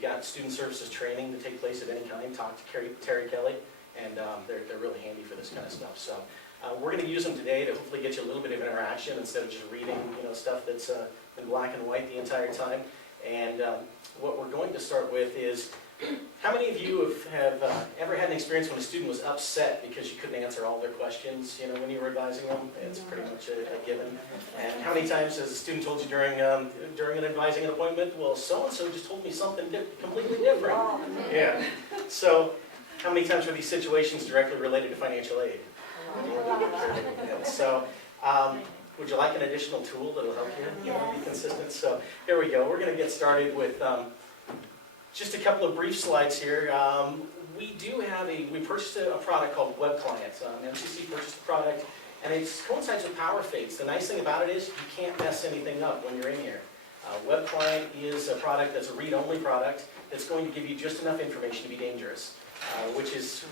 we've got student services training to take place of any kind. Talk to Terry Kelly, and they're really handy for this kind of stuff. So we're going to use them today to hopefully get you a little bit of interaction instead of just reading, stuff that's in black and white the entire time. And what we're going to start with is, how many of you have ever had an experience when a student was upset because you couldn't answer all their questions, when you were advising them? It's pretty much a given. And how many times has a student told you during an advising an appointment, well, so-and-so just told me something completely different? Yeah. So how many times were these situations directly related to financial aid? Yeah. So would you like an additional tool that'll help you, be consistent? So here we go. We're going to get started with just a couple of brief slides here. We purchased a product called Web Client. MCC purchased the product, and it coincides with PowerFace. The nice thing about it is you can't mess anything up when you're in here. Web Client is a product that's a read-only product that's going to give you just enough information to be dangerous, which is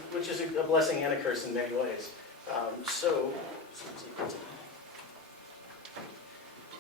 a blessing and a curse in many ways.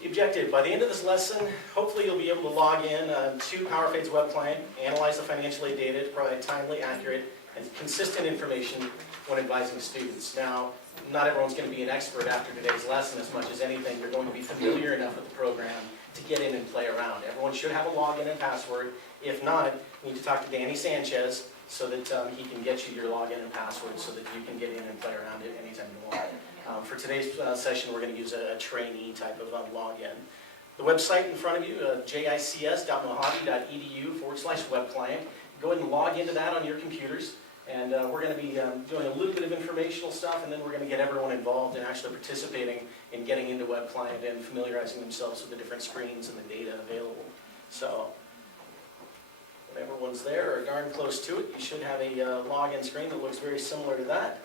The objective, by the end of this lesson, hopefully you'll be able to log in to PowerFade's Web Client, analyze the financial aid data to provide timely, accurate, and consistent information when advising students. Now, not everyone's going to be an expert after today's lesson. As much as anything, you're going to be familiar enough with the program to get in and play around. Everyone should have a login and password. If not, you need to talk to Danny Sanchez so that he can get you your login and password so that you can get in and play around it anytime you want. For today's session, we're going to use a trainee type of login. The website in front of you, jics.mojave.edu/web client. Go ahead and log into that on your computers. And we're going to be doing a little bit of informational stuff, and then we're going to get everyone involved in actually participating in getting into Web Client and familiarizing themselves with the different screens and the data available. So when everyone's there or darn close to it, you should have a login screen that looks very similar to that.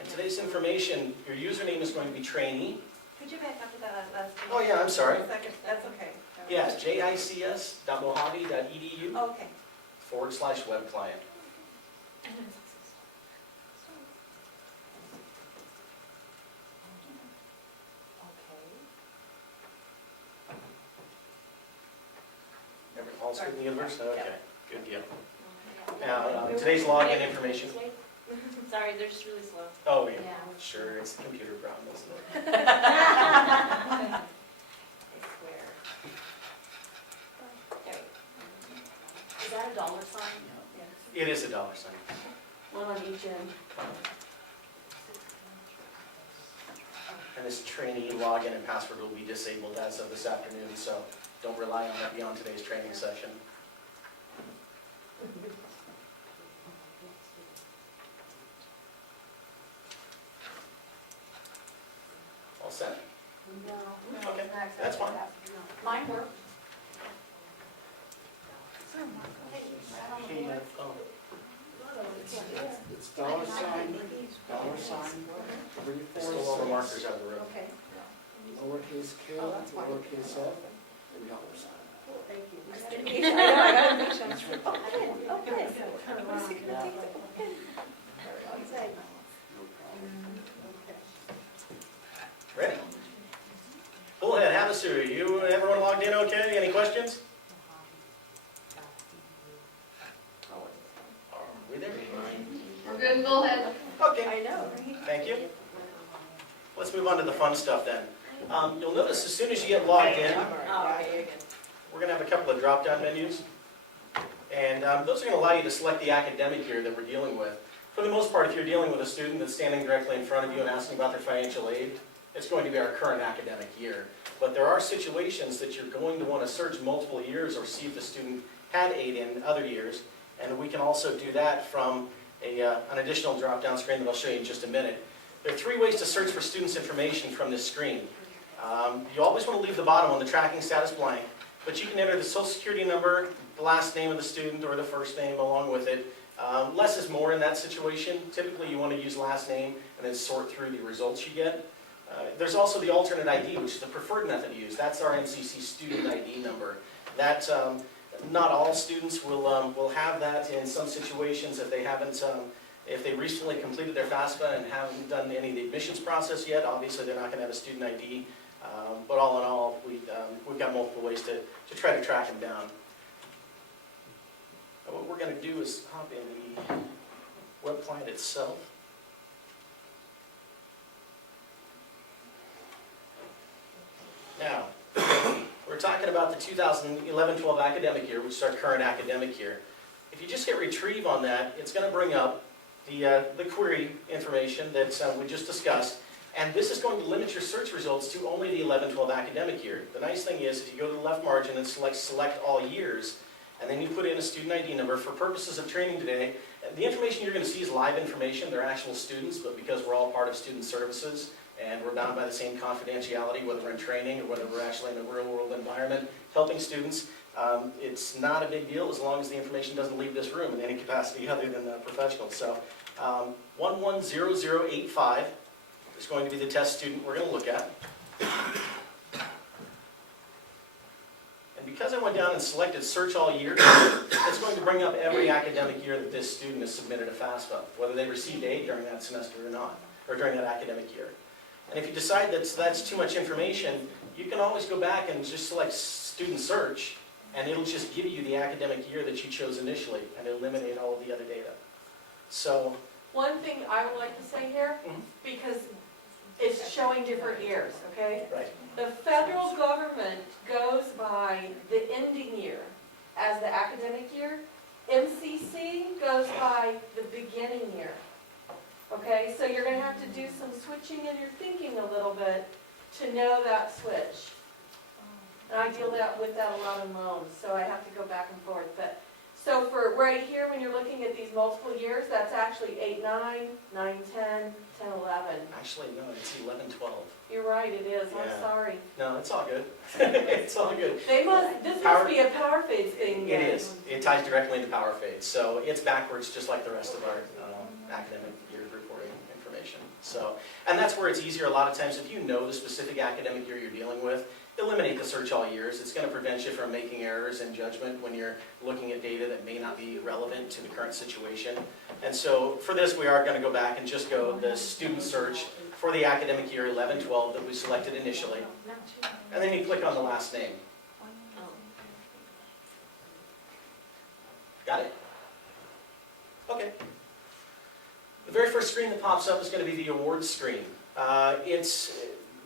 And today's information, your username is going to be trainee. Could you back up to that last page? Oh yeah, I'm sorry. That's okay. Yeah, jics.mojave.edu Okay. /web client. All good in the universe? Okay, good deal. Now, today's login information. Sorry, they're just really slow. Oh, yeah, sure, it's the computer problem, isn't it? I swear. Okay. Is that a dollar sign? Yes. It is a dollar sign. One on each end. And this trainee login and password will be disabled as of this afternoon, so don't rely on that beyond today's training session. All set? No. Okay, that's fine. Mine worked. Oh. It's dollar sign, 3, 4, Still all the markers out of the room. Okay. lowercase k, lowercase f, and dollar sign. Thank you. That's I right. gotta make sure. Oh, good. Oh, good. Okay. Ready? Bullhead, Havasu, everyone logged in okay? Any questions? Are we there? We're good, go ahead. Okay, I know. thank you. Let's move on to the fun stuff then. You'll notice as soon as you get logged in, we're going to have a couple of drop-down menus. And those are going to allow you to select the academic year that we're dealing with. For the most part, if you're dealing with a student that's standing directly in front of you and asking about their financial aid, it's going to be our current academic year. But there are situations that you're going to want to search multiple years or see if the student had aid in other years. And we can also do that from an additional drop-down screen that I'll show you in just a minute. There are 3 ways to search for students' information from this screen. You always want to leave the bottom on the tracking status blank, but you can enter the social security number, the last name of the student, or the first name along with it. Less is more in that situation. Typically you want to use last name and then sort through the results you get. There's also the alternate ID, which is the preferred method to use. That's our MCC student ID number. That not all students will have that in some situations if they haven't, if they recently completed their FAFSA and haven't done any of the admissions process yet. Obviously, they're not going to have a student ID. But all in all, we've got multiple ways to try to track them down. What we're going to do is hop in the web client itself. Now, we're talking about the 2011-12 academic year, which is our current academic year. If you just hit retrieve on that, it's going to bring up the query information that we just discussed. And this is going to limit your search results to only the 11-12 academic year. The nice thing is, if you go to the left margin and select all years, and then you put in a student ID number, for purposes of training today, the information you're going to see is live information. They're actual students, but because we're all part of student services, and we're bound by the same confidentiality, whether we're in training or whether we're actually in a real-world environment helping students, it's not a big deal as long as the information doesn't leave this room in any capacity other than professional. So 110085 is going to be the test student we're going to look at. And because I went down and selected search all year, it's going to bring up every academic year that this student has submitted a FAFSA, whether they received aid during that semester or not, or during that academic year. And if you decide that's too much information, you can always go back and just select student search, and it'll just give you the academic year that you chose initially and eliminate all of the other data. So, One thing I would like to say here, because it's showing different years, okay? right, The federal government goes by the ending year as the academic year. MCC goes by the beginning year. Okay, so you're going to have to do some switching in your thinking a little bit to know that switch. And I deal with that a lot in loans, so I have to go back and forth. But so for right here, when you're looking at these multiple years, that's actually 8-9, 9-10, 10-11. actually, no, it's 11-12. You're right, it is. Yeah. I'm sorry. No, it's all good. It's all good. This must be a power phase thing. It is. It ties directly into power fades. So it's backwards just like the rest of our academic year reporting information. So, and that's where it's easier a lot of times. If you know the specific academic year you're dealing with, eliminate the search all years. It's going to prevent you from making errors in judgment when you're looking at data that may not be relevant to the current situation. And so for this, we are going to go back and just go the student search for the academic year 11-12 that we selected initially. And then you click on the last name. Got it? Okay. The very first screen that pops up is going to be the awards screen.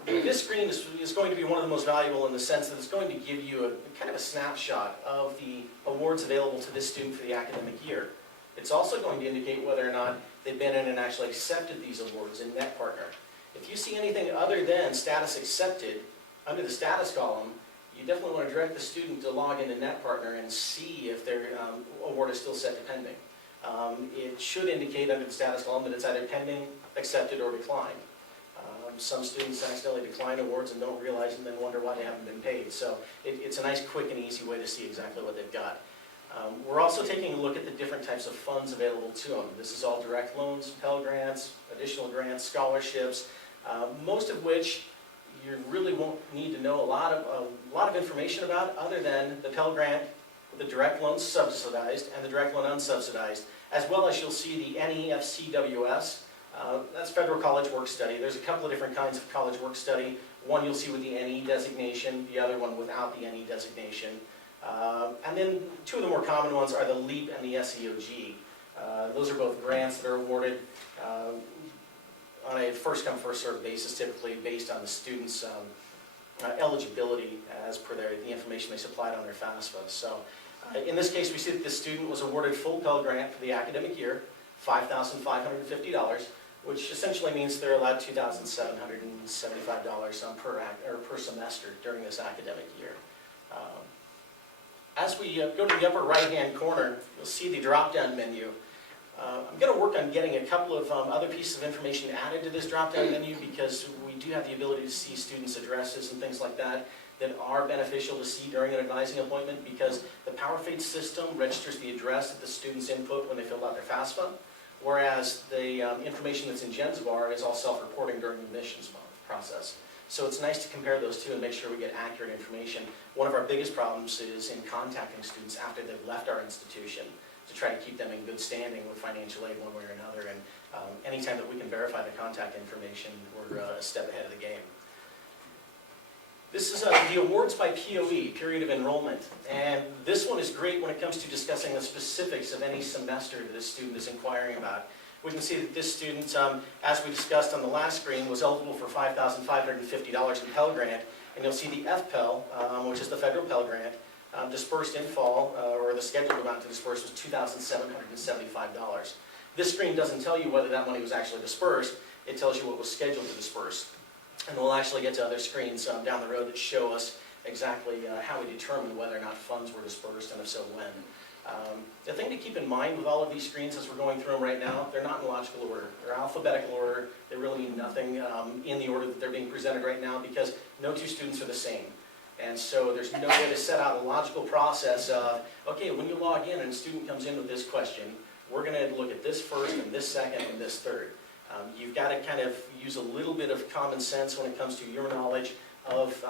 This screen is going to be one of the most valuable in the sense that it's going to give you a kind of a snapshot of the awards available to this student for the academic year. It's also going to indicate whether or not they've been in and actually accepted these awards in NetPartner. If you see anything other than status accepted under the status column, you definitely want to direct the student to log into NetPartner and see if their award is still set to pending. It should indicate under the status column that it's either pending, accepted, or declined. Some students accidentally decline awards and don't realize and then wonder why they haven't been paid. So it's a nice, quick, and easy way to see exactly what they've got. We're also taking a look at the different types of funds available to them. This is all direct loans, Pell Grants, additional grants, scholarships, most of which you really won't need to know a lot of information about other than the Pell Grant, the direct loans subsidized, and the direct loan unsubsidized, as well as you'll see the NEFCWS. That's Federal College Work Study. There's a couple of different kinds of college work study. One you'll see with the NE designation, the other one without the NE designation. And then two of the more common ones are the LEAP and the SEOG. Those are both grants that are awarded on a first-come, first-served basis, typically based on the student's eligibility as per the information they supplied on their FAFSA. So in this case, we see that the student was awarded full Pell Grant for the academic year, $5,550, which essentially means they're allowed $2,775 per semester during this academic year. As we go to the upper right-hand corner, you'll see the drop-down menu. I'm going to work on getting a couple of other pieces of information added to this drop-down menu because we do have the ability to see students' addresses and things like that that are beneficial to see during an advising appointment because the PowerFade system registers the address that the students input when they fill out their FAFSA, whereas the information that's in GensBar is all self-reporting during the admissions process. So it's nice to compare those two and make sure we get accurate information. One of our biggest problems is in contacting students after they've left our institution to try to keep them in good standing with financial aid one way or another. And anytime that we can verify the contact information, we're a step ahead of the game. This is the awards by POE, period of enrollment. And this one is is great when it comes to discussing the specifics of any semester that a student is inquiring about. We can see that this student, as we discussed on the last screen, was eligible for $5,550 in Pell Grant. And you'll see the FPEL, which is the federal Pell Grant, dispersed in fall, or the scheduled amount to disperse was $2,775. This screen doesn't tell you whether that money was actually dispersed. It tells you what was scheduled to disperse. And we'll actually get to other screens down the road that show us exactly how we determine whether or not funds were dispersed, and if so, when. The thing to keep in mind with all of these screens as we're going through them right now, they're not in logical order. They're alphabetical order. They really mean nothing in the order that they're being presented right now, because no two students are the same. And so there's no way to set out a logical process of, okay, when you log in and a student comes in with this question, we're going to look at this first and this second and this third. You've got to kind of use a little bit of common sense when it comes to your knowledge of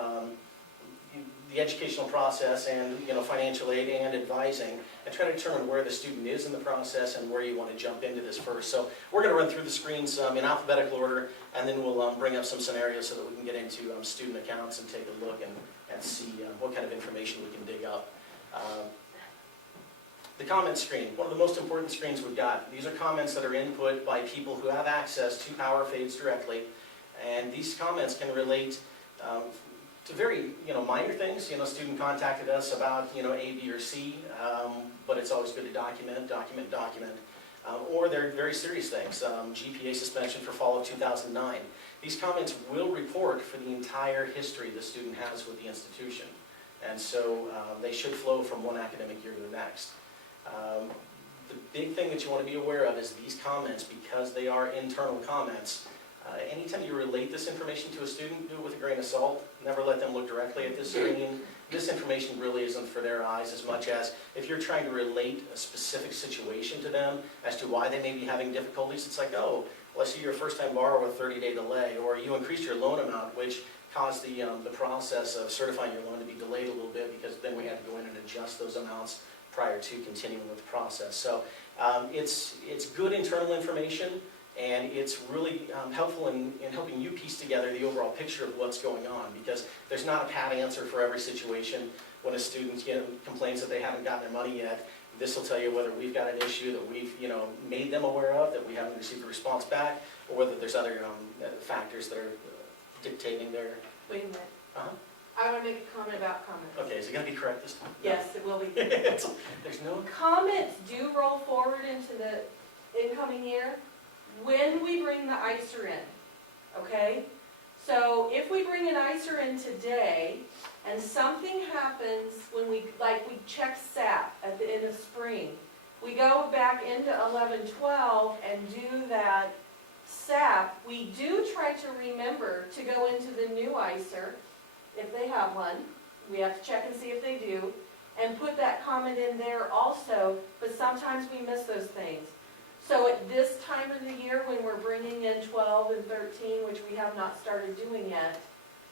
the educational process and financial aid and advising, and try to determine where the student is in the process and where you want to jump into this first. So we're going to run through the screens in alphabetical order, and then we'll bring up some scenarios so that we can get into student accounts and take a look and see what kind of information we can dig up. The comment screen, one of the most important screens we've got. These are comments that are input by people who have access to PowerFades directly, and these comments can relate to very minor things. A student contacted us about A, B, or C, but it's always good to document. Or they're very serious things, GPA suspension for fall of 2009. These comments will report for the entire history the student has with the institution, and so they should flow from one academic year to the next. The big thing that you want to be aware of is these comments, because they are internal comments. Anytime you relate this information to a student, do it with a grain of salt. Never let them look directly at this screen. This information really isn't for their eyes as much as if you're trying to relate a specific situation to them as to why they may be having difficulties. It's like, oh, well, I see you're a first-time borrower with a 30-day delay, or you increased your loan amount, which caused the process of certifying your loan to be delayed a little bit, because then we had to go in and adjust those amounts prior to continuing with the process. So it's good internal information, and it's really helpful in helping you piece together the overall picture of what's going on, because there's not a pat answer for every situation. When a student complains that they haven't gotten their money yet, this will tell you whether we've got an issue that we've made them aware of, that we haven't received a response back, or whether there's other factors that are dictating their... Wait a minute. Uh-huh. I want to make a comment about comments. Okay, is it going to be correct this time? Yes, it will be. There's no... Comments do roll forward into the incoming year when we bring the ICER in, okay? So if we bring an ICER in today and something happens when we check SAP at the end of spring, we go back into 11-12 and do that SAP, we do try to remember to go into the new ICER, if they have one. We have to check and see if they do, and put that comment in there also, but sometimes we miss those things. So at this time of the year, when we're bringing in 12 and 13, which we have not started doing yet,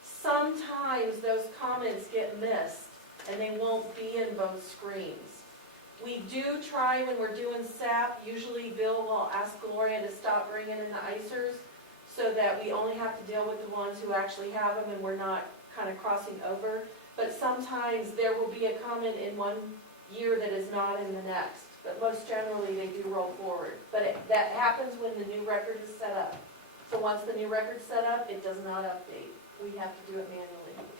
sometimes those comments get missed, and they won't be in both screens. We do try, when we're doing SAP, usually Bill will ask Gloria to stop bringing in the ICERs, so that we only have to deal with the ones who actually have them, and we're not kind of crossing over. But sometimes there will be a comment in one year that is not in the next. But most generally, they do roll forward. But that happens when the new record is set up. So once the new record's set up, it does not update. We have to do it manually.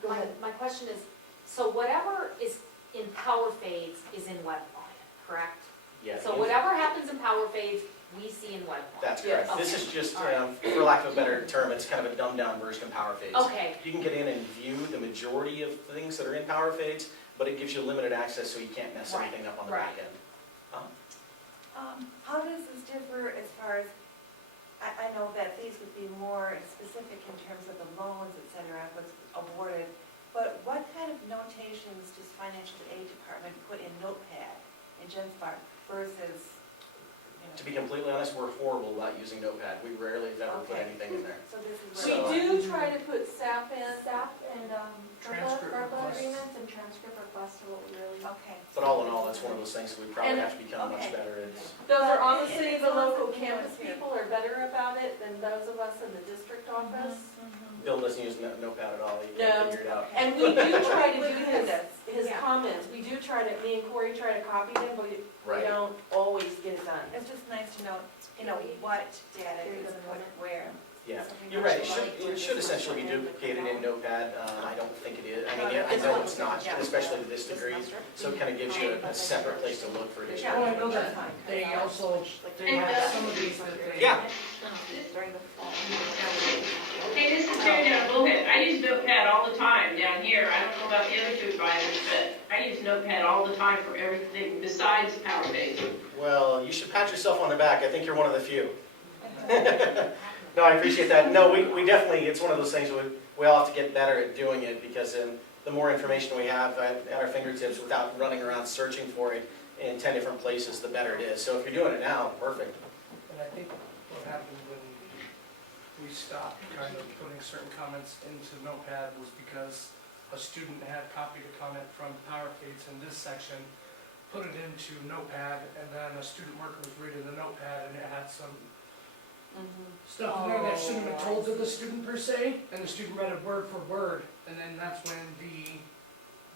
Go ahead. My question is, so whatever is in PowerFades is in WebFont, correct? Yeah. So whatever happens in PowerFades, we see in WebFont? That's correct. Yes. This Okay. is just, All right. for lack of a better term, it's kind of a dumbed-down version of PowerFades. Okay, You can get in and view the majority of things that are in PowerFades, but it gives you limited access, so you can't mess Right. anything up on the Right. back end. How does this differ as far as, I know that these would be more specific in terms of the loans, et cetera, what's awarded, but what kind of notations does financial aid department put in Notepad in GenSpark versus, To be completely honest, we're horrible about using Notepad. We rarely have ever put Okay. anything in there. So this is We where. do try to put SAP in. Staff and Transcript verbal requests. agreements and transcript requests are what we really. Okay. But all in all, that's one of those things that we probably And- have to become much Okay. better at. Those are But honestly, it the sounds local like, you know, campus it's here. people are better about it than those of us in the district office. Mhm. Bill doesn't use Notepad at all, he No. can't figure it out. And we do try to do We've had his Yeah. comments, we do try to, me and Corey try to copy them, but we Right. don't always get it done. It's just nice to know, what data Here you is go, put moment. where. Yeah, Something you're right, like it should essentially be duplicated in Notepad, I don't think it is, I mean, No, I it's know not. it's not, Yeah. especially to this degree, so it kind of gives you a separate place to look for additional Oh, I know information. that, they also, they And, have some of these that they. Yeah. During the fall. Hey, this is Terry down at Bullhead. I use Notepad all the time down here. I don't know about the other two advisors, but I use Notepad all the time for everything besides PowerPoint. Well, you should pat yourself on the back, I think you're one of the few. No, I appreciate that. No, we definitely, it's one of those things we all have to get better at doing it because the more information we have at our fingertips without running around searching for it in 10 different places, the better it is. So if you're doing it now, perfect. And I think what happened when we stopped kind of putting certain comments into Notepad was because a student had copied a comment from PowerPoint in this section, put it into Notepad, and then a student worker was reading the Notepad and it had some stuff in there that shouldn't have been told to the student per se, and the student read it word for word, and then that's when the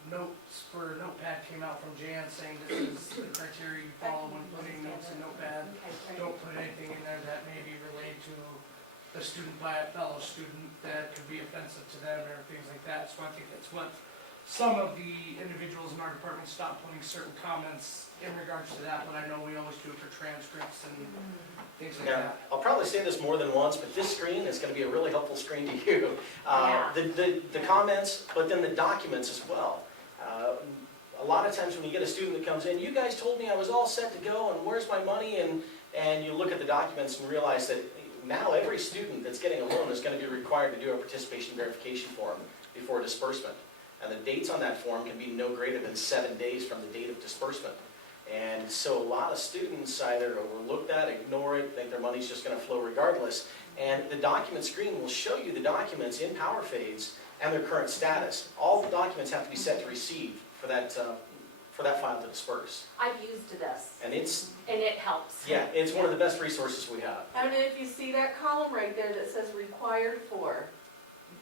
notes for Notepad came out from Jan saying this is the criteria you follow when putting notes in Notepad. Don't put anything in there that may be related to the student by a fellow student that could be offensive to them or things like that. So I think that's what some of the individuals in our department stopped putting certain comments in regards to that, but I know we always do it for transcripts and things like Now, that. I'll probably say this more than once, but this screen is going to be a really helpful screen to you. Yeah. The comments, but then the documents as well. A lot of times when you get a student that comes in, you guys told me I was all set to go, and where's my money? And you look at the documents and realize that now every student that's getting a loan is going to be required to do a participation verification form before disbursement. And the dates on that form can be no greater than 7 days from the date of disbursement. And so a lot of students either overlook that, ignore it, think their money's just going to flow regardless. And the document screen will show you the documents in PowerFades and their current status. All the documents have to be set to receive for that file to disperse. I've used this, And it's, and it helps. yeah, it's one of the best resources we have. And if you see that column right there that says required for,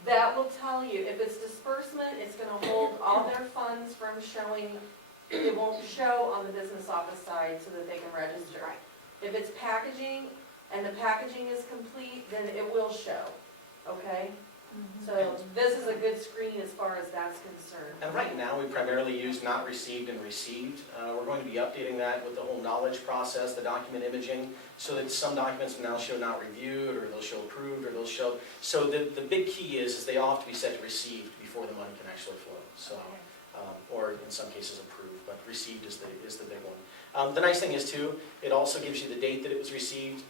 that will tell you, if it's disbursement, it's gonna hold all their funds from showing, it won't show on the business office side so that they can register. Right. If it's packaging, and the packaging is complete, then it will show, okay? So this is a good screen as far as that's concerned. And right now, we primarily use not received and received. We're going to be updating that with the whole knowledge process, the document imaging, so that some documents now show not reviewed, or they'll show approved, or they'll show. So the big key is they all have to be set to received before the money can actually flow. So, or in some cases approved, but received is the big one. The nice thing is too, it also gives you the date that it was received,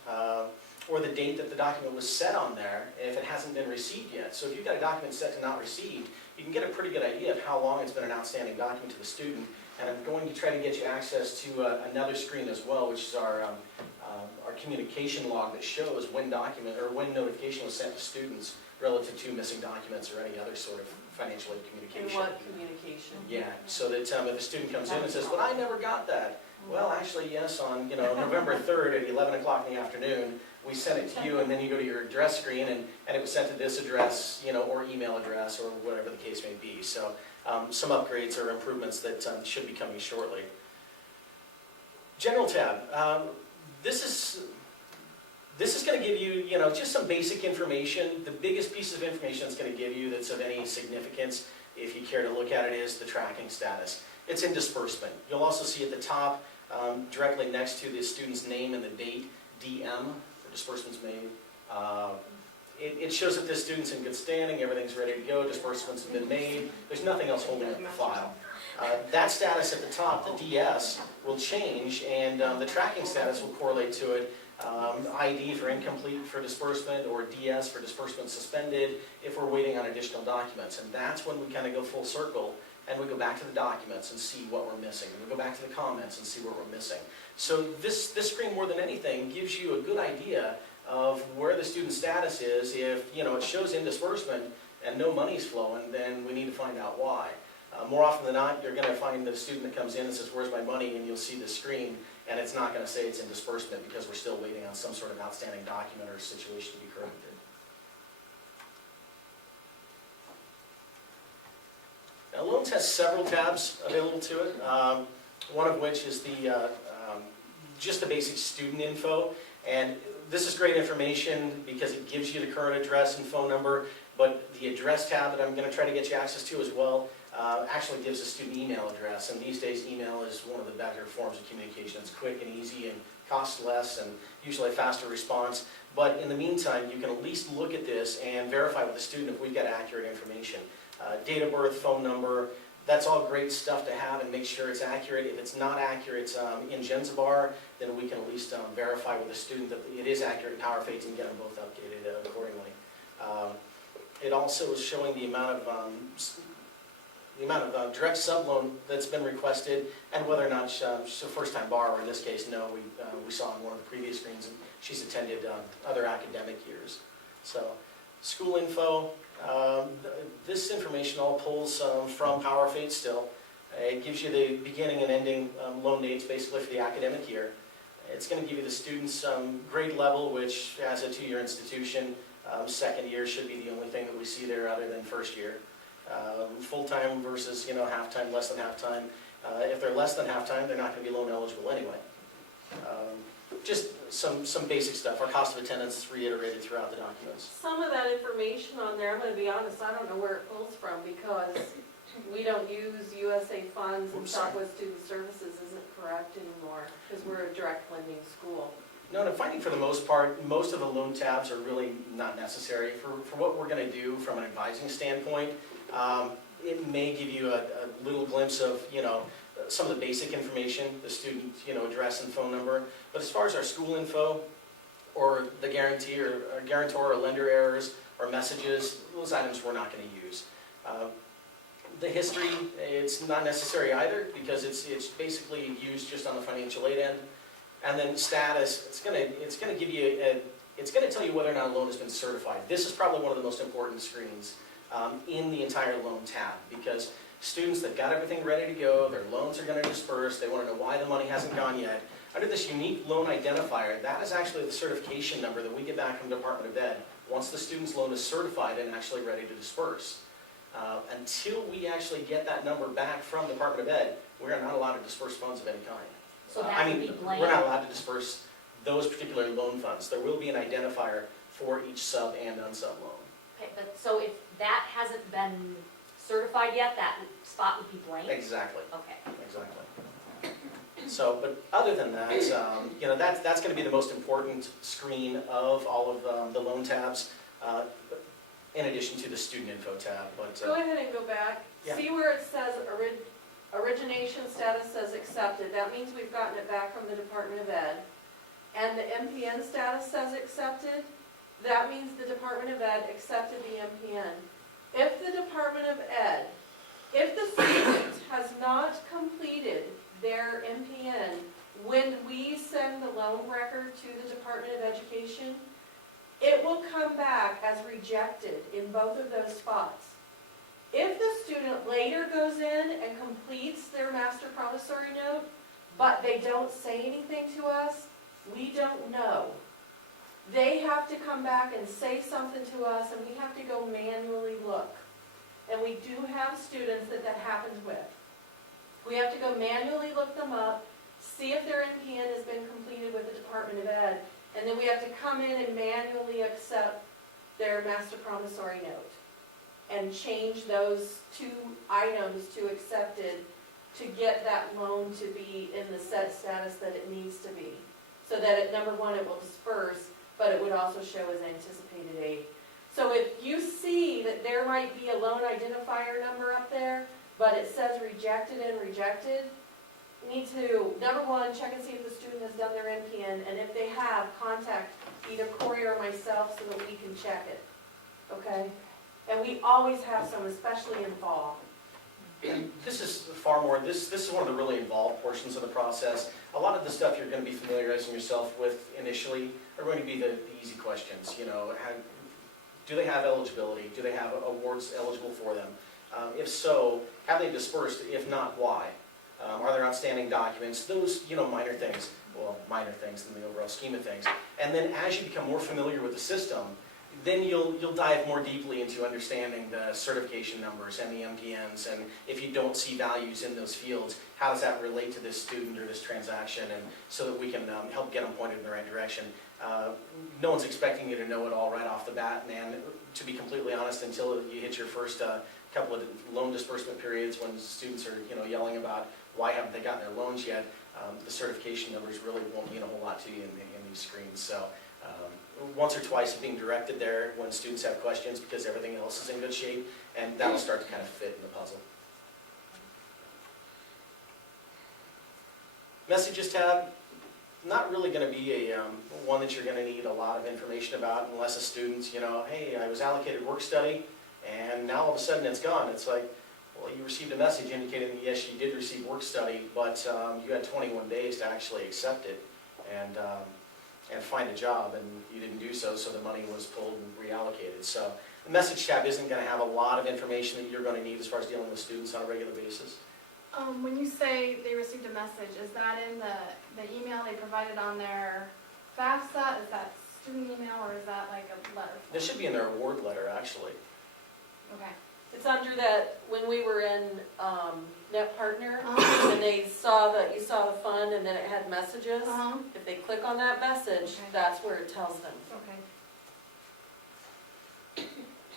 or the date that the document was set on there if it hasn't been received yet. So if you've got a document set to not received, you can get a pretty good idea of how long it's been an outstanding document to the student. And I'm going to try to get you access to another screen as well, which is our communication log that shows when notification was sent to students relative to missing documents or any other sort of financial aid And communication. what communication? Yeah, so that if a student comes in and says, well, I never got that. Well, actually, yes, on November 3rd at 11 o'clock in the afternoon, we sent it to you, and then you go to your address screen, and it was sent to this address, or email address, or whatever the case may be. So some upgrades or improvements that should be coming shortly. General tab. This is going to give you, just some basic information. The biggest piece of information it's going to give you that's of any significance, if you care to look at it, is the tracking status. It's in disbursement. You'll also see at the top, directly next to the student's name and the date, DM, for disbursements made. It shows that this student's in good standing, everything's ready to go, disbursements have been made, there's nothing else holding up the file. That status at the top, the DS, will change, and the tracking status will correlate to it. ID for incomplete for disbursement, or DS for disbursement suspended, if we're waiting on additional documents. And that's when we kind of go full circle, and we go back to the documents and see what we're missing. And we go back to the comments and see what we're missing. So this screen, more than anything, gives you a good idea of where the student status is. If it shows in disbursement and no money's flowing, then we need to find out why. More often than not, you're going to find the student that comes in and says, where's my money? And you'll see the screen, and it's not going to say it's in disbursement because we're still waiting on some sort of outstanding document or situation to be corrected. Loans has several tabs available to it, one of which is just the basic student info. And this is great information because it gives you the current address and phone number, but the address tab that I'm going to try to get you access to as well actually gives a student email address. And these days, email is one of the better forms of communication. It's quick and easy and costs less and usually a faster response. But in the meantime, you can at least look at this and verify with the student if we've got accurate information. Date of birth, phone number, that's all great stuff to have and make sure it's accurate. If it's not accurate in Jenzabar, then we can at least verify with the student that it is accurate in PowerFades and get them both updated accordingly. It also is showing the amount of direct sub-loan that's been requested and whether or not she's a first-time borrower. In this case, no, we saw on one of the previous screens, and she's attended other academic years. So, school info, this information all pulls from PowerFades still. It gives you the beginning and ending loan dates basically for the academic year. It's going to give you the student's grade level, which as a two-year institution, second year should be the only thing that we see there other than first year. Full-time versus, half-time, less than half-time. If they're less than half-time, they're not going to be loan eligible anyway. Just some basic stuff. Our cost of attendance is reiterated throughout the documents. Some of that information on there, I'm gonna be honest, I don't know where it pulls from because we don't use USA funds and Oops, sorry. Southwest Student Services isn't correct anymore because we're a direct lending school. No, I'm finding for the most part, most of the loan tabs are really not necessary. For what we're going to do from an advising standpoint, it may give you a little glimpse of, some of the basic information, the student, address and phone number. But as far as our school info, or the guarantee, or guarantor or lender errors, or messages, those items we're not going to use. The history, it's not necessary either, because it's basically used just on the financial aid end. And then status, it's going to give you it's going to tell you whether or not a loan has been certified. This is probably one of the most important screens in the entire loan tab, because students that got everything ready to go, their loans are going to disperse, they want to know why the money hasn't gone yet. Under this unique loan identifier, that is actually the certification number that we get back from the Department of Ed once the student's loan is certified and actually ready to disperse. Until we actually get that number back from the Department of Ed, we are not allowed to disperse funds of any kind. So that would be blank. We're not allowed to disperse those particular loan funds. There will be an identifier for each sub and unsub loan. Okay, but so if that hasn't been certified yet, that spot would be blank? Exactly, Okay. exactly. So, but other than that, that's going to be the most important screen of all of the loan tabs, in addition to the student info tab. But Go ahead and go back. Yeah. See where it says origination status says accepted. That means we've gotten it back from the Department of Ed. And the MPN status says accepted. That means the Department of Ed accepted the MPN. If the Department of Ed, if the student has not completed their MPN when we send the loan record to the Department of Education, it will come back as rejected in both of those spots. If the student later goes in and completes their master promissory note, but they don't say anything to us, we don't know. They have to come back and say something to us, and we have to go manually look. And we do have students that happens with. We have to go manually look them up, see if their NPN has been completed with the Department of Ed, and then we have to come in and manually accept their master promissory note and change those two items to accepted to get that loan to be in the set status that it needs to be. So that at number one, it will disperse, but it would also show as anticipated aid. So if you see that there might be a loan identifier number up there, but it says rejected and rejected, you need to, number one, check and see if the student has done their NPN, and if they have, contact either Corey or myself so that we can check it, okay? And we always have some, especially in fall. And this is far more, this is one of the really involved portions of the process. A lot of the stuff you're going to be familiarizing yourself with initially are going to be the easy questions. Do they have eligibility? Do they have awards eligible for them? If so, have they dispersed? If not, why? Are there outstanding documents? Those, minor things. Well, minor things in the overall scheme of things. And then as you become more familiar with the system, then you'll dive more deeply into understanding the certification numbers and the MPNs, and if you don't see values in those fields, how does that relate to this student or this transaction, and so that we can help get them pointed in the right direction. No one's expecting you to know it all right off the bat, and to be completely honest, until you hit your first couple of loan disbursement periods when students are yelling about why haven't they gotten their loans yet, the certification numbers really won't mean a whole lot to you in these screens. So once or twice being directed there when students have questions, because everything else is in good shape, and that'll start to kind of fit in the puzzle. Messages tab, not really going to be a one that you're going to need a lot of information about unless a student's, hey, I was allocated work study, and now all of a sudden it's gone. It's like, well, you received a message indicating that yes, you did receive work study, but you had 21 days to actually accept it and find a job, and you didn't do so, so the money was pulled and reallocated. So the message tab isn't going to have a lot of information that you're going to need as far as dealing with students on a regular basis. When you say they received a message, is that in the email they provided on their FAFSA? Is that student email, or is that like a letter? This should be in their award letter, actually. Okay. It's under that, when we were in Net Partner, Uh-huh. and you saw the fund and then it had messages. Uh-huh. If they click on that message, Okay. that's where it tells them. Okay.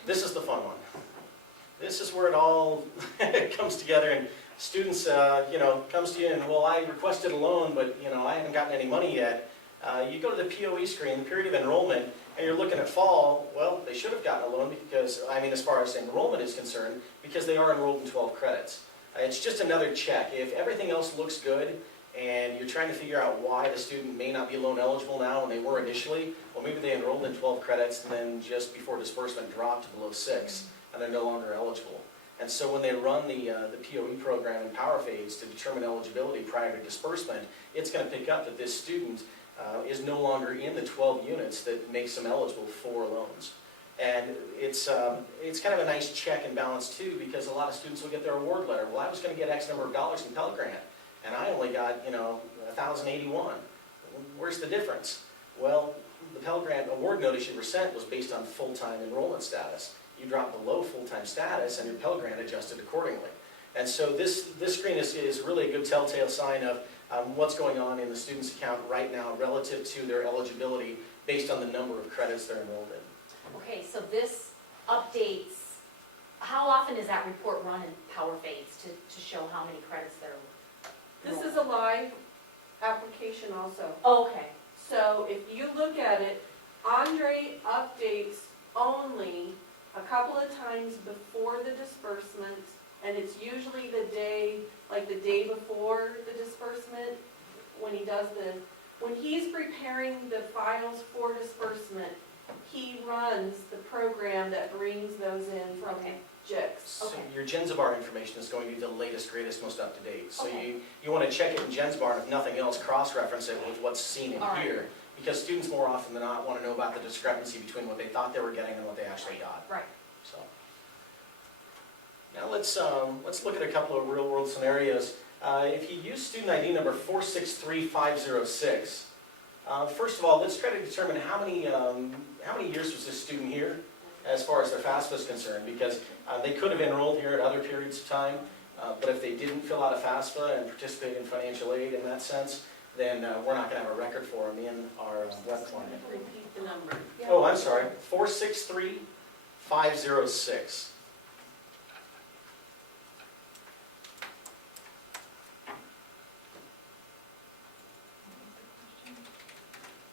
This is the fun one. This is where it all comes together, and students, comes to you and, well, I requested a loan, but, I haven't gotten any money yet. You go to the POE screen, the period of enrollment, and you're looking at fall. Well, they should have gotten a loan because, as far as enrollment is concerned, because they are enrolled in 12 credits. It's just another check. If everything else looks good and you're trying to figure out why the student may not be loan eligible now when they were initially, well, maybe they enrolled in 12 credits and then just before disbursement dropped to below 6 and they're no longer eligible. And so when they run the POE program in PowerFades to determine eligibility prior to disbursement, it's going to pick up that this student is no longer in the 12 units that makes them eligible for loans. And it's kind of a nice check and balance too, because a lot of students will get their award letter. Well, I was going to get X number of dollars in Pell Grant, and I only got, 1,081. Where's the difference? Well, the Pell Grant award notice you were sent was based on full-time enrollment status. You dropped below full-time status, and your Pell Grant adjusted accordingly. And so this screen is really a good telltale sign of what's going on in the student's account right now relative to their eligibility based on the number of credits they're enrolled in. Okay, so this updates, how often is that report run in PowerFades to show how many credits they're This is a live application also. Oh, okay. So if you look at it, Andre updates only a couple of times before the disbursement, and it's usually the day before the disbursement, when he's preparing the files for disbursement, he runs the program that brings those in from Okay. JIX. So Okay. your GensBar information is going to be the latest, greatest, most up-to-date. So Okay. you want to check it in GensBar, and if nothing else, cross-reference it with what's seen in All right. here. Because students more often than not want to know about the discrepancy between what they thought they were getting and what they actually got. Right. So now let's look at a couple of real-world scenarios. If you use student ID number 463506, first of all, let's try to determine how many years was this student here as far as their FAFSA is concerned, because they could have enrolled here at other periods of time, but if they didn't fill out a FAFSA and participate in financial aid in that sense, then we're not going to have a record for them in our web client. Repeat the number. Oh, I'm sorry, 463506.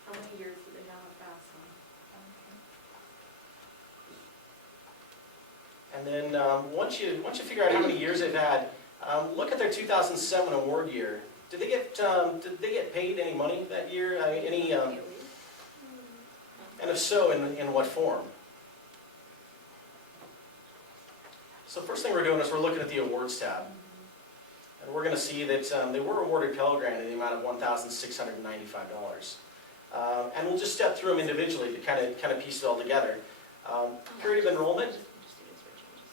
How many years do they have a FAFSA? And then once you figure out how many years they've had, look at their 2007 award year. Did they get paid any money that year? I mean, and if so, in what form? So first thing we're doing is we're looking at the awards tab. And we're going to see that they were awarded Pell Grant in the amount of $1,695. And we'll just step through them individually to kind of piece it all together. Period of enrollment.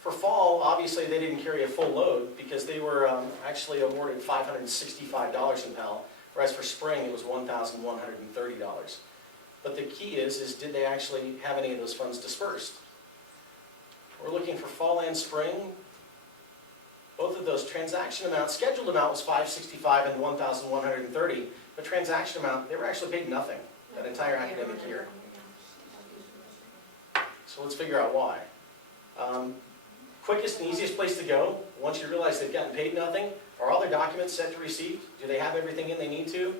For fall, obviously they didn't carry a full load because they were actually awarded $565 in Pell, whereas for spring it was $1,130. But the key is did they actually have any of those funds dispersed? We're looking for fall and spring. Both of those transaction amounts, scheduled amount was $565 and $1,130, but transaction amount, they were actually paid nothing that entire academic year. So let's figure out why. Quickest and easiest place to go, once you realize they've gotten paid nothing, are all their documents set to receipt? Do they have everything in they need to?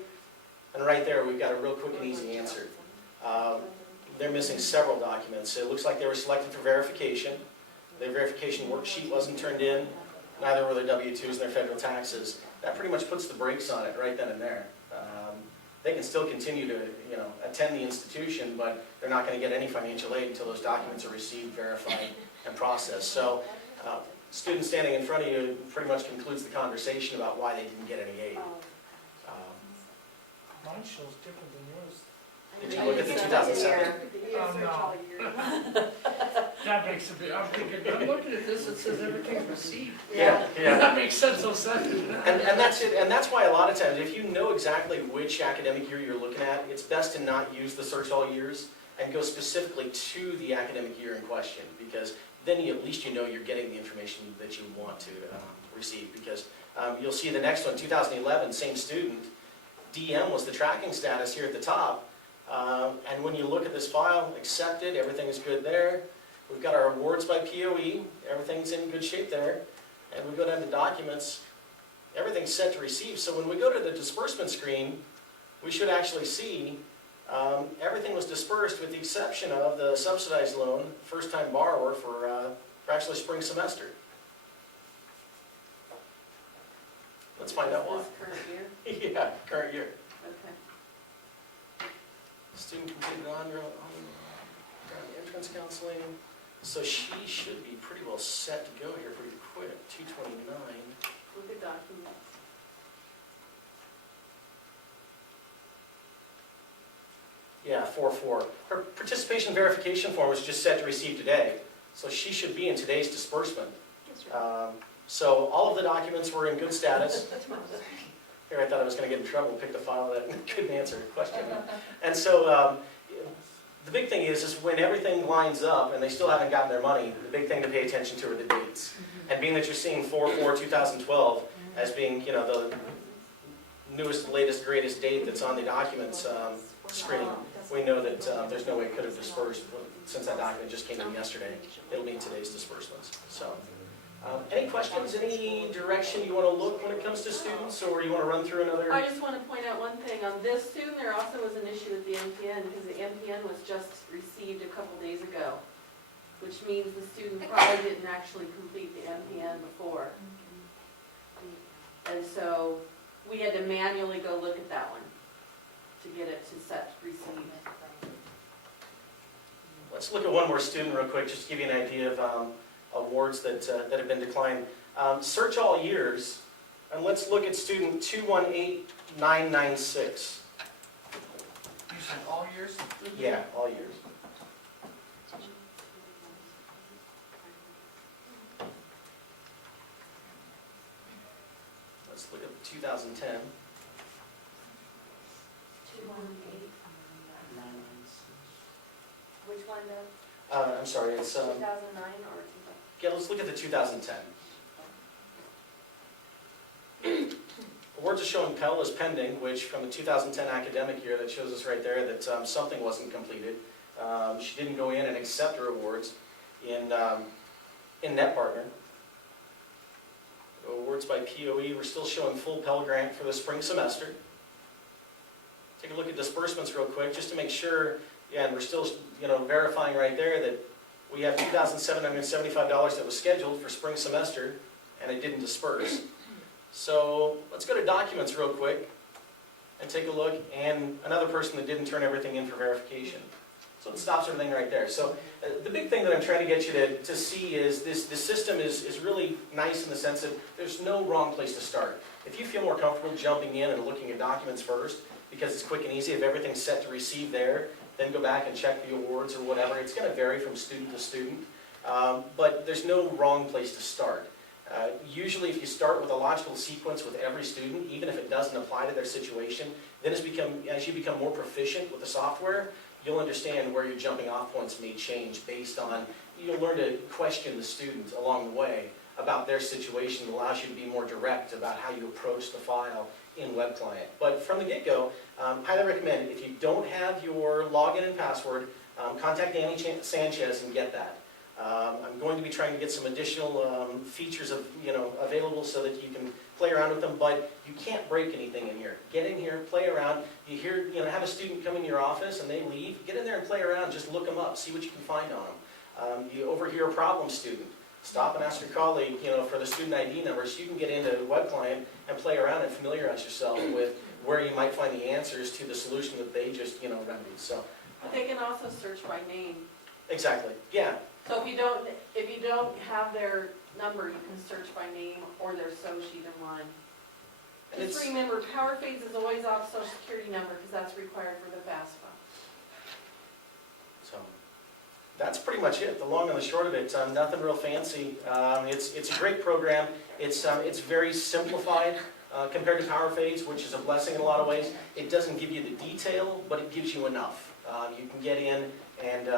And right there, we've got a real quick and easy answer. They're missing several documents. It looks like they were selected for verification. Their verification worksheet wasn't turned in. Neither were their W-2s and their federal taxes. That pretty much puts the brakes on it right then and there. They can still continue to, attend the institution, but they're not going to get any financial aid until those documents are received, verified, and processed. So, student standing in front of you pretty much concludes the conversation about why they didn't get any aid. Mine shows different than yours. Did you look at the 2007? Oh, no. That makes a bit, I'm thinking, I'm looking at this, it says everything's received. Yeah. That makes sense, so second. And that's it, and that's why a lot of times, if you know exactly which academic year you're looking at, it's best to not use the search all years and go specifically to the academic year in question, because then at least you know you're getting the information that you want to receive. Because you'll see the next one, 2011, same student, DM was the tracking status here at the top. And when you look at this file, accepted, everything is good there. We've got our awards by POE, everything's in good shape there. And we go down to documents, everything's set to receive. So when we go to the disbursement screen, we should actually see everything was dispersed with the exception of the subsidized loan, first-time borrower for actually spring semester. Let's find out why. This current year? Yeah, current year. Okay. Student completed on entrance counseling. So she should be pretty well set to go here pretty quick, 229. Look at documents. Yeah, 4-4. Her participation verification form was just set to receive today, so she should be in today's disbursement. So all of the documents were in good status. Here I thought I was going to get in trouble, picked a file that couldn't answer a question. And so the big thing is when everything lines up and they still haven't gotten their money, the big thing to pay attention to are the dates. And being that you're seeing 4/4/2012 as being, the newest, latest, greatest date that's on the documents screen, we know that there's no way it could have dispersed since that document just came in yesterday. It'll be in today's disbursements. So, any questions, any direction you want to look when it comes to students, or you want to run through another? I just want to point out one thing. On this student, there also was an issue with the MPN because the MPN was just received a couple days ago, which means the student probably didn't actually complete the MPN before. And so we had to manually go look at that one to get it to set receive. Let's look at one more student real quick, just to give you an idea of awards that have been declined. Search all years, and let's look at student 218996. You said all years? Yeah, all years. Let's look at 2010. 218. Which one, I'm sorry, it's 2009 or 2000? yeah. Let's look at the 2010. Awards are showing Pell as pending, which from the 2010 academic year, that shows us right there that something wasn't completed. She didn't go in and accept her awards in NetPartner. Awards by POE, we're still showing full Pell Grant for the spring semester. Take a look at disbursements real quick, just to make sure, yeah, and we're still, verifying right there that we have $2,775 that was scheduled for spring semester, and it didn't disperse. So let's go to documents real quick and take a look, and another person that didn't turn everything in for verification. So it stops everything right there. So the big thing that I'm trying to get you to see is this system is really nice in the sense that there's no wrong place to start. If you feel more comfortable jumping in and looking at documents first, because it's quick and easy, if everything's set to receive there, then go back and check the awards or whatever. It's going to vary from student to student, but there's no wrong place to start. Usually if you start with a logical sequence with every student, even if it doesn't apply to their situation, then as you become more proficient with the software, you'll understand where your jumping off points may change based on, you'll learn to question the student along the way about their situation. It allows you to be more direct about how you approach the file in Web Client. But from the get-go, highly recommend, if you don't have your login and password, contact Danny Sanchez and get that. I'm going to be trying to get some additional features available so that you can play around with them, but you can't break anything in here. Get in here, play around. You hear, have a student come in your office and they leave, get in there and play around, just look them up, see what you can find on them. You overhear a problem student, stop and ask your colleague, for the student ID number, so you can get into Web Client and play around and familiarize yourself with where you might find the answers to the solution that they just, remedied. So, But they can also search by name. exactly, yeah. So if you don't have their number, you can search by name or their SO sheet in line. And Just it's- remember, PowerFace is always off social security number because that's required for the FAFSA. So that's pretty much it. The long and the short of it, nothing real fancy. It's a great program. It's very simplified compared to PowerFace, which is a blessing in a lot of ways. It doesn't give you the detail, but it gives you enough. You can get in and,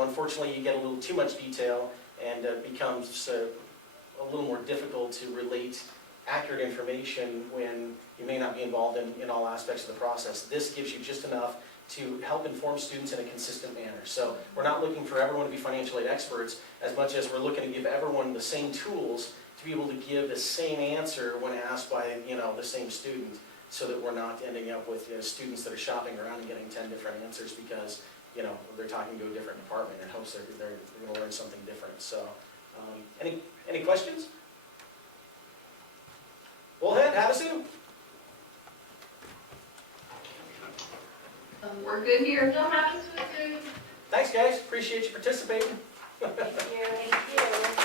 unfortunately you get a little too much detail and it becomes a little more difficult to relate accurate information when you may not be involved in all aspects of the process. This gives you just enough to help inform students in a consistent manner. So we're not looking for everyone to be financial aid experts as much as we're looking to give everyone the same tools to be able to give the same answer when asked by the same student, so that we're not ending up with students that are shopping around and getting 10 different answers because they're talking to a different department in hopes they're going to learn something different. So any questions? Bullhead, Havasu? We're good here. No happens with Thanks, guys. Appreciate you participating. Thank you.